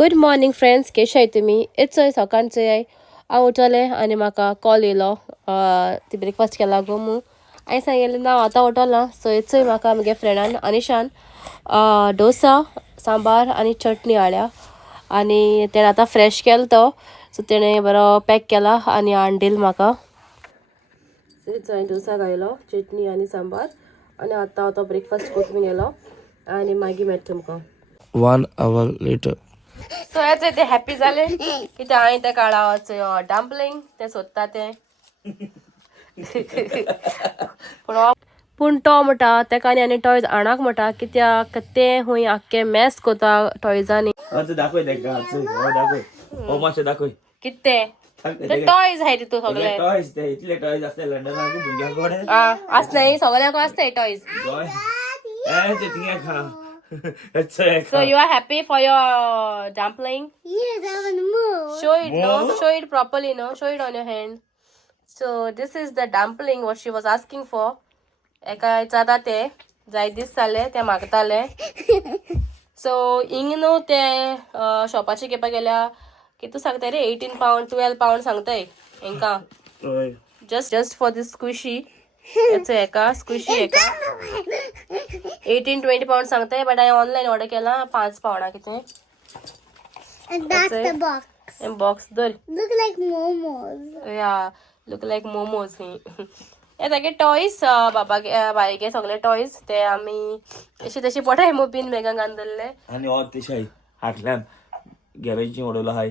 Good morning friends, कशे आहात तुम्ही? चोय सकाळचे आहे हांव उठले आनी म्हाका कॉल येयलो ती ब्रेकफास्ट केला गो मू हांवें सांगिल्लें ना आतां उठला. सो चोय म्हाका म्हगे फ्रेंडान अनिशान डोसा सांबार आनी चटणी हाडल्या आनी तेणें आतां फ्रेश केलो तो. सो तेणें बरो पॅक केला आनी हाडून म्हाका. चोय डोसा घायलो चटणी आनी सांबार आनी आतां हांव तो ब्रेकफास्ट कोरून गेलो आनी मागीर मेळटा तुमकां. 1 hour later. सो हेच ते हॅपी जाले कित्याक हांवें ते काळा डम्पलिंग ते सोदता ते पूण तो म्हणटा तेका आनी टॉयज हाडूंक म्हणटा कित्याक ते हुंय आख्खे मॅस कोता टॉयजांनी. दाखय तेका दाखय हो मातशें दाखय कितें ते टॉयज आहाय तितू सगळे टॉयज ते इतले टॉयज आसले लंडनाक भुरग्यांकडे आसनाय सगळ्यांक आसताय टॉयज. ते थिंगा खा. So you are happy for your dumpling? Yes, I want more. Show it, no? Show it properly, no? Show it on your hand. So this is the dumpling what she was asking for. एका जाता ते जाय दीस जाले ते मागताले. So हिंग न्हू ते शॉपाचे घेवपा गेल्या कितू सांगताय रे 18 pound 12 pound सांगताय हेंका just for this squishy. याचं एका स्क्विशी एका 18-20 pound सांगताय बट हांवें ऑनलायन ऑर्डर केला 5 pound कितें. And that's the box. And box दर Look like momos. या लुक लायक मोमोज हे तागे टॉयज बायगे सगळे टॉयज ते आमी अशी तशी पठाय मोबीन बेगान घालले आनी हो तिशाय हाटल्यान गॅरेजीन उडयलो हाय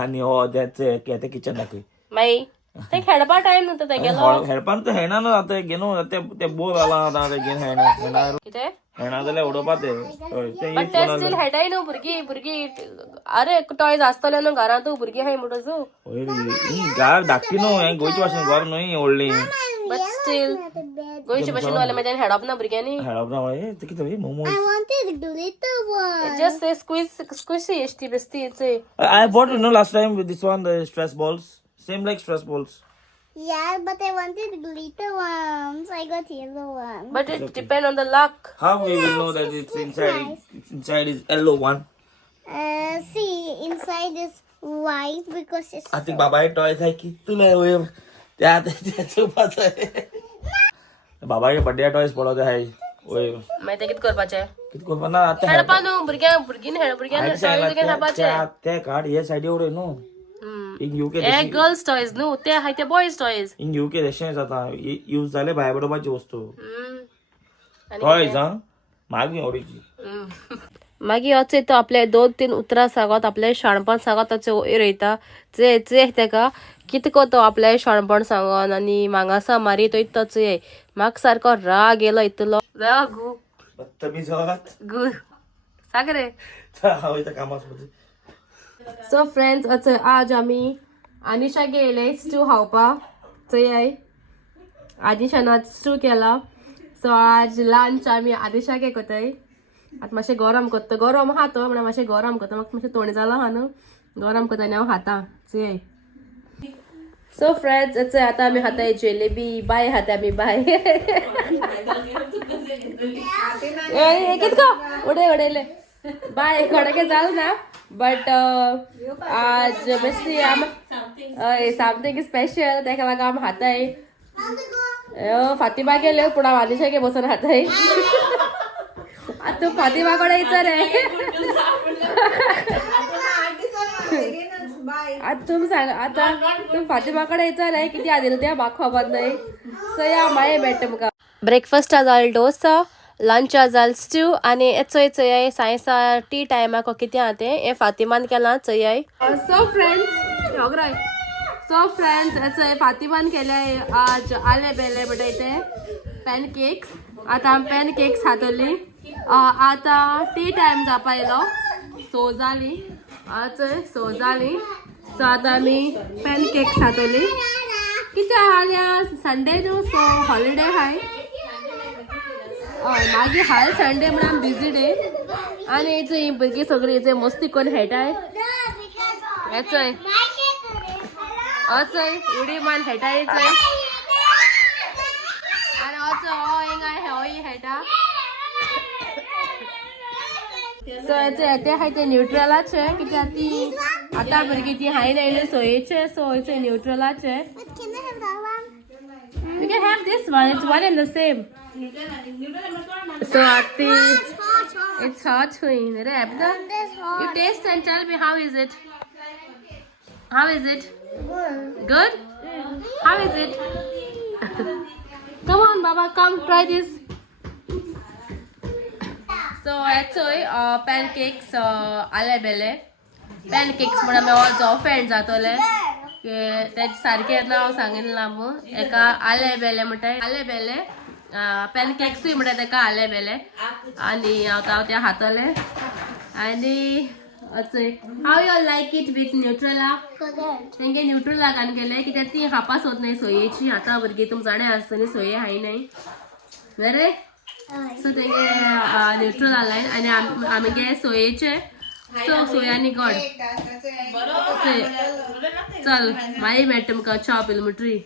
आनी हो ते किचन दाखय माई ते खेळपा टाइम न्हू ते गेलो हेडपान तो हेणा न्हू आतां घेनो ते बोर जाला आतां ते घेन हेणा कितें हेणा जाल्यार उडोवपा ते बट ते स्टील हेडाय न्हू भुरगीं अरे टॉयज आसतले न्हू घरांत भुरगीं हाय म्हणटो जू गार धाकटी न्हू हे गोंयची भाशेन घर न्हू व्हडली बट स्टील गोंयचे भाशेन वाले म्हाज्यान हेडप ना भुरग्यांनी हेडप ना ते कितें momos. I wanted the little one. just say squishy ishti besti it's I bought last time with this one the stress balls same like stress balls. Yeah, but I wanted the glitter ones. I got yellow one. but it depend on the luck. How we will know that it's inside? Inside is yellow one. See, inside is white because it's. I think बाबा toys आहे की तुला होय त्याचं पाच आहे बाबाचे birthday toys पडवते आहे होय माहिती कित करपाचें किती करपा ना आता हेडपा न्हू भुरगींनी खेळपाचें ते कार्ड हे सायडी उडय न्हू इन यूके हे गर्ल्स टॉयज न्हू ते हाय ते बॉयज टॉयज. इन यूके तशें जाता यूज जाले भायर पडोवपाची वस्तू टॉयज हा मागीर आवडीची. मागीर अचे तो आपले 2-3 उतरां सांगत आपले शाणपण सांगत ताचे वयर वयता जे तेका कितें कोतो आपले शाणपण सांगोन आनी मागासा मारी तो इतोच ये म्हाका सारको राग येयलो इतलो गू बदतमीज आहात गू सांग रे. हांव इथं कामाक वचूं. सो फ्रेंड्स आज आमी अनिशा गेले स्टू खावपा चोय आदिशान आज स्टू केला. सो आज लंच आमी आदिशाक कोताय आतां मातशें गरम करता गरम आहा तो म्हणल्यार मातशें गरम करता म्हाका मातशें तोंड जाला आहा न्हू गरम करता आनी हांव खाता चोय. सो फ्रेंड्स आतां आमी खाताय जेलेबी बाय खाता आमी बाय कितको उडयले बाय कोणाके जाल ना बट आज बेस्टी आम समथींग स्पेशल तेका लागून आमी खाताय. फातिमा गेले पूण हांव आदिशाके बसून खाताय. तू फातिमा कडे विचार आता तुम सांग आता तू फातिमा कडे विचार किती आदिल त्या म्हाका खबर नाही. सो या माये मेळटा तुमकां. ब्रेकफास्ट जाल डोसा लंच जाल स्ट्यू आनी चोय सायन्सा टी टायमाक कितें आहा तें हे फातिमान केलां चोय. सो फ्रेंड्स फातिमान केले आज आले बेले बटाय ते पॅनकेक्स. आतां आमी पॅनकेक्स खातली. आतां टी टायम जावपा येयलो सो जाली सो आतां आमी पॅनकेक्स खातली. कितें आल्या संडे न्हू सो हॉलिडे हाय हय मागीर हाल संडे म्हण आमी बिजी डे आनी ही भुरगीं सगळीं मस्ती करून खेळटाय. हेचय उडी मान खेळटाय आनी हो हिंगा हो खेळटा सो ते हाय ते न्यूट्रलाचे कित्याक ती आतां भुरगीं ती हाय नायले सोयेचे सो इट्स न्यूट्रलाचे. But can I have that one? You can have this one. It's one and the same. So Ati, It's hot. it's hot queen. Reb the. This hot. You taste and tell me how is it? How is it? Good. Good? How is it? Come on, Baba, come try this. So येतोय pancakes आले Bele. Pancakes म्हणून आमी all जो friends जातोले. के तेच सारखे नाव सांगितलं मग एका आले बेले म्हणटा आले बेले पॅनकेक्सूय म्हणटा तेका आले बेले आणि हांव ते हातले आणि हाव you like it with Nutella तेंगे न्यूट्रला घालून गेले कित्याक ती हापास होत नाही सोयेची आतां भुरगीं तुमकां जाणें आसतली सोये हाय नाही बरे सो तेंगे न्यूट्रला लायन आनी आमगे सोयेचे सो सोयांनी गॉड चल मागीर मेळटा तुमकां च्या पिलमुट्री